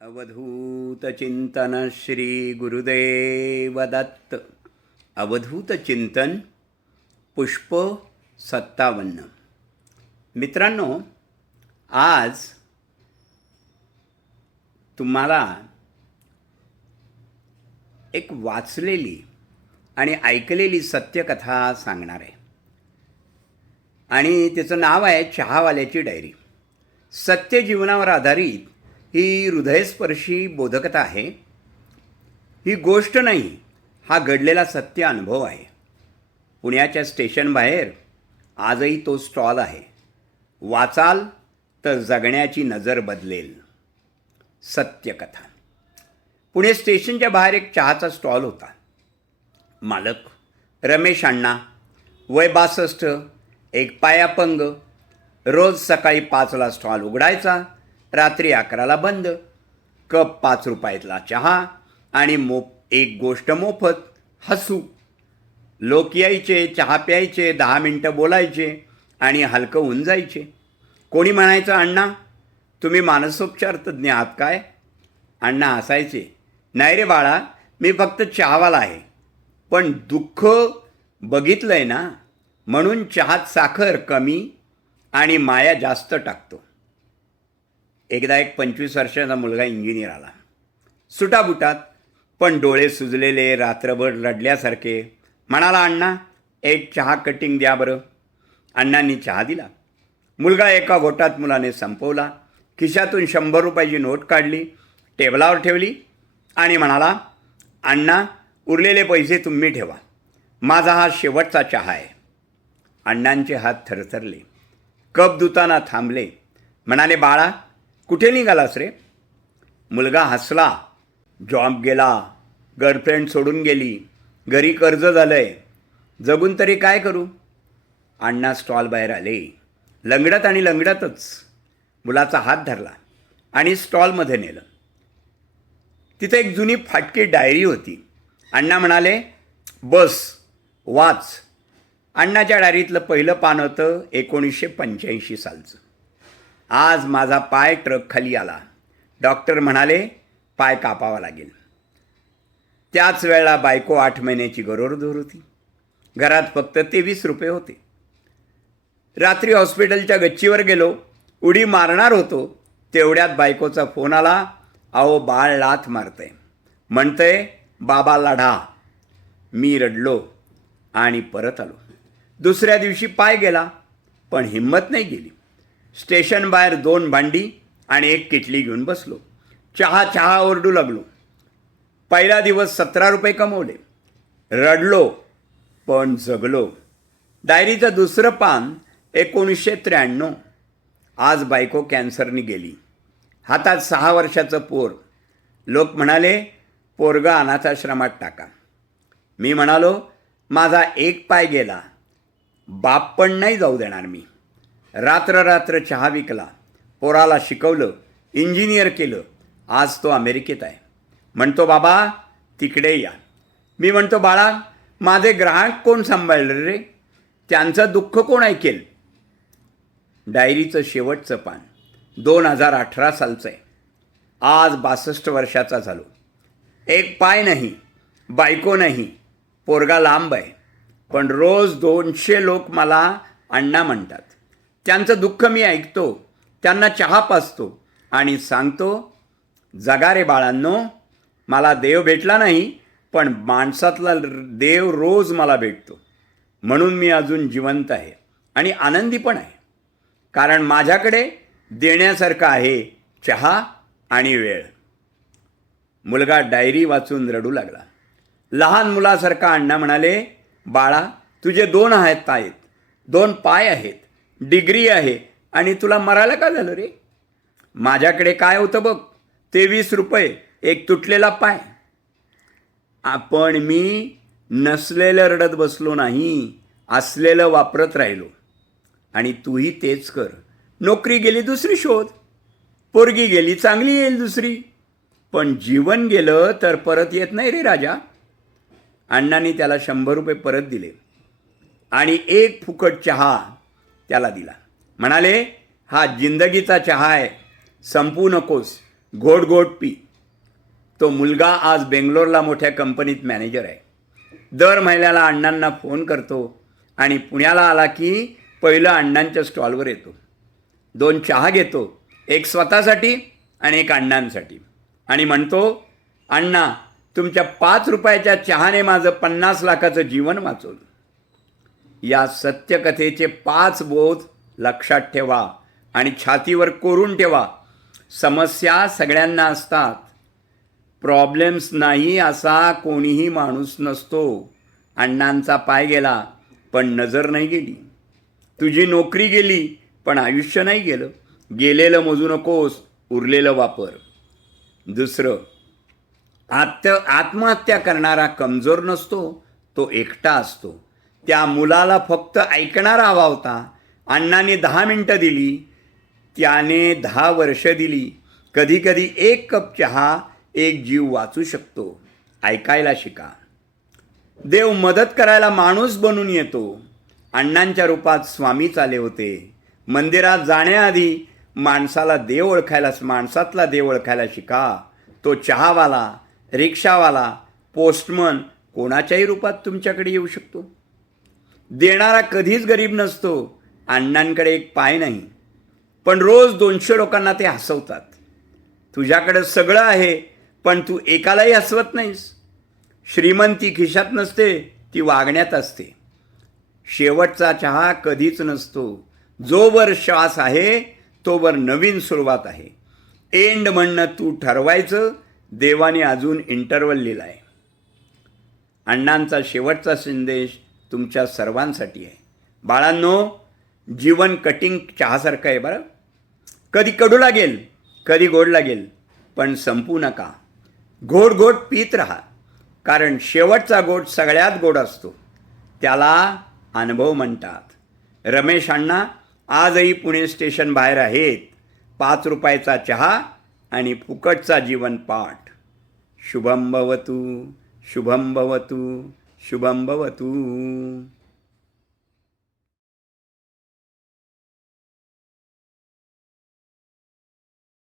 अवधूत चिंतन श्री गुरुदेव दत्त. अवधूत चिंतन पुष्प 57. मित्रांनो, आज तुम्हाला एक वाचलेली आणि ऐकलेली सत्यकथा सांगणार आहे आणि तिचं नाव आहे चहावाल्याची डायरी. सत्य जीवनावर आधारित ही हृदयस्पर्शी बोधकथा आहे. ही गोष्ट नाही, हा घडलेला सत्य अनुभव आहे. पुण्याच्या स्टेशनबाहेर आजही तो स्टॉल आहे. वाचाल तर जगण्याची नजर बदलेल. सत्यकथा. पुणे स्टेशनच्या बाहेर एक चहाचा स्टॉल होता. मालक रमेश अण्णा, वय 62, एक पाय अपंग. रोज सकाळी 5ला स्टॉल उघडायचा, रात्री 11ला बंद. कप 5 रुपयातला चहा आणि एक गोष्ट मोफत, हसू. लोक यायचे, चहा प्यायचे, 10 मिनटं बोलायचे आणि हलकं होऊन जायचे. कोणी म्हणायचं, अण्णा तुम्ही मानसोपचार तज्ज्ञ आहात काय? अण्णा हसायचे, नाही रे बाळा, मी फक्त चहावाला आहे. पण दुःख बघितलं आहे ना, म्हणून चहात साखर कमी आणि माया जास्त टाकतो. एकदा एक 25 वर्षाचा मुलगा इंजिनियर आला. सुटाबुटात, पण डोळे सुजलेले, रात्रभर रडल्यासारखे. म्हणाला, अण्णा एक चहा कटिंग द्या बरं. अण्णांनी चहा दिला. मुलगा एका घोटात मुलाने संपवला. खिशातून 100 रुपयाची नोट काढली, टेबलावर ठेवली आणि म्हणाला, अण्णा उरलेले पैसे तुम्ही ठेवा, माझा हा शेवटचा चहा आहे. अण्णांचे हात थरथरले, कप धुताना थांबले. म्हणाले, बाळा कुठे निघालास रे? मुलगा हसला. जॉब गेला, गर्लफ्रेंड सोडून गेली, घरी कर्ज झालंय, जगून तरी काय करू? अण्णा स्टॉल बाहेर आले. लंगडत आणि लंगडतच मुलाचा हात धरला आणि स्टॉलमध्ये नेलं. तिथे एक जुनी फाटकी डायरी होती. अण्णा म्हणाले, बस वाच. अण्णाच्या डायरीतलं पहिलं पान होतं 1985 सालचं. आज माझा पाय ट्रक खाली आला. डॉक्टर म्हणाले पाय कापावा लागेल. त्याच वेळेला बायको 8 महिन्याची गरोदर होती. घरात फक्त 23 रुपये होते. रात्री हॉस्पिटलच्या गच्चीवर गेलो, उडी मारणार होतो, तेवढ्यात बायकोचा फोन आला. अहो बाळ लाथ मारतंय, म्हणतंय बाबा लढा. मी रडलो आणि परत आलो. दुसऱ्या दिवशी पाय गेला, पण हिंमत नाही गेली. स्टेशन बाहेर 2 भांडी आणि 1 किटली घेऊन बसलो. चहा ओरडू लागलो. पहिला दिवस 17 रुपये कमवले. रडलो पण जगलो. डायरीचं दुसरं पान 1993. आज बायको कॅन्सरनी गेली. हातात 6 वर्षाचं पोर. लोक म्हणाले पोरगा अनाथाश्रमात टाका. मी म्हणालो, माझा एक पाय गेला, बाप पण नाही जाऊ देणार मी. रात्र चहा विकला, पोराला शिकवलं, इंजिनियर केलं. आज तो अमेरिकेत आहे. म्हणतो बाबा तिकडे या. मी म्हणतो, बाळा माझे ग्राहक कोण सांभाळले रे? त्यांचं दुःख कोण ऐकेल? डायरीचं शेवटचं पान 2018 सालचं आहे. आज 62 वर्षाचा झालो. एक पाय नाही, बायको नाही, पोरगा लांब आहे. पण रोज 200 लोक मला अण्णा म्हणतात. त्यांचं दुःख मी ऐकतो, त्यांना चहा पाजतो आणि सांगतो, जगा रे बाळांनो, मला देव भेटला नाही, पण माणसातला देव रोज मला भेटतो. म्हणून मी अजून जिवंत आहे आणि आनंदी पण आहे. कारण माझ्याकडे देण्यासारखं आहे चहा आणि वेळ. मुलगा डायरी वाचून रडू लागला. लहान मुलासारखा अण्णा म्हणाले, बाळा तुझे 2 हात आहेत, 2 पाय आहेत, डिग्री आहे आणि तुला मरायला का झालं रे? माझ्याकडे काय होतं बघ, 23 रुपये, एक तुटलेला पाय. आपण मी नसलेलं रडत बसलो नाही, असलेलं वापरत राहिलो. आणि तूही तेच कर. नोकरी गेली दुसरी शोध, पोरगी गेली चांगली येईल दुसरी, पण जीवन गेलं तर परत येत नाही रे राजा. अण्णांनी त्याला 100 रुपये परत दिले आणि 1 फुकट चहा त्याला दिला. म्हणाले, हा जिंदगीचा चहा आहे, संपू नकोस. घोट घोट पी. तो मुलगा आज बेंगलोरला मोठ्या कंपनीत मॅनेजर आहे. दर महिन्याला अण्णांना फोन करतो आणि पुण्याला आला की पहिलं अण्णांच्या स्टॉलवर येतो. 2 चहा घेतो, एक स्वतःसाठी आणि एक अण्णांसाठी, आणि म्हणतो, अण्णा, तुमच्या 5 रुपयाच्या चहाने माझं 50 लाखाचं जीवन वाचवलं. या सत्यकथेचे 5 बोध लक्षात ठेवा आणि छातीवर कोरून ठेवा. समस्या सगळ्यांना असतात. प्रॉब्लेम्स नाही असा कोणीही माणूस नसतो. अण्णांचा पाय गेला पण नजर नाही गेली. तुझी नोकरी गेली पण आयुष्य नाही गेलं. गेलेलं मोजू नकोस, उरलेलं वापर. दुसरं, आत्महत्या करणारा कमजोर नसतो, तो एकटा असतो. त्या मुलाला फक्त ऐकणारा हवा होता. अण्णाने 10 मिनटं दिली, त्याने 10 वर्ष दिली. कधीकधी 1 कप चहा 1 जीव वाचू शकतो. ऐकायला शिका. देव मदत करायला माणूस बनून येतो. अण्णांच्या रूपात स्वामीच आले होते. मंदिरात जाण्याआधी माणसातला देव ओळखायला शिका. तो चहावाला, रिक्षावाला, पोस्टमन कोणाच्याही रूपात तुमच्याकडे येऊ शकतो. देणारा कधीच गरीब नसतो. अण्णांकडे एक पाय नाही, पण रोज 200 लोकांना ते हसवतात. तुझ्याकडे सगळं आहे, पण तू एकालाही हसवत नाहीस. श्रीमंती खिशात नसते, ती वागण्यात असते. शेवटचा चहा कधीच नसतो. जोवर श्वास आहे तोवर नवीन सुरुवात आहे. एंड म्हणणं तू ठरवायचं. देवाने अजून इंटरवल लिहिला आहे. अण्णांचा शेवटचा संदेश तुमच्या सर्वांसाठी आहे. बाळांनो, जीवन कटिंग चहासारखं आहे बरं. कधी कडू लागेल, कधी गोड लागेल, पण संपू नका. घोट घोट पीत राहा, कारण शेवटचा घोट सगळ्यात गोड असतो. त्याला अनुभव म्हणतात. रमेश अण्णा आजही पुणे स्टेशन बाहेर आहेत. 5 रुपयाचा चहा आणि फुकटचा जीवन पाठ. शुभम भवतु, शुभम भवतु, शुभम भवतु.